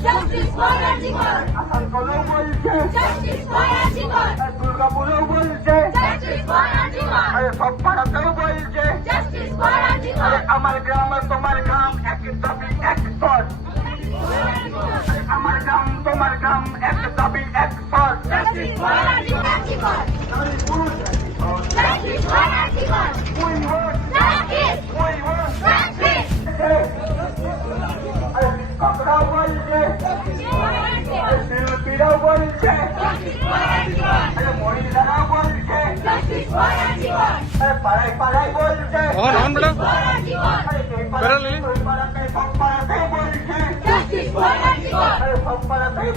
Justice for Arjigor! Justice for Arjigor! Justice for Arjigor! Justice for Arjigor! আমার গ্রাম তোমার গ্রাম এক দাবি এক স্বর আমার গ্রাম তোমার গ্রাম এক দাবি এক স্বর Justice for Arjigor! Justice for Arjigor! Justice! Justice! শিক্ষকরাও বলছে শিল্পীরাও বলছে মহিলারাও বলছে পাড়ায় পাড়ায় বলছে Justice for Arjigor! সব পাড়াতেই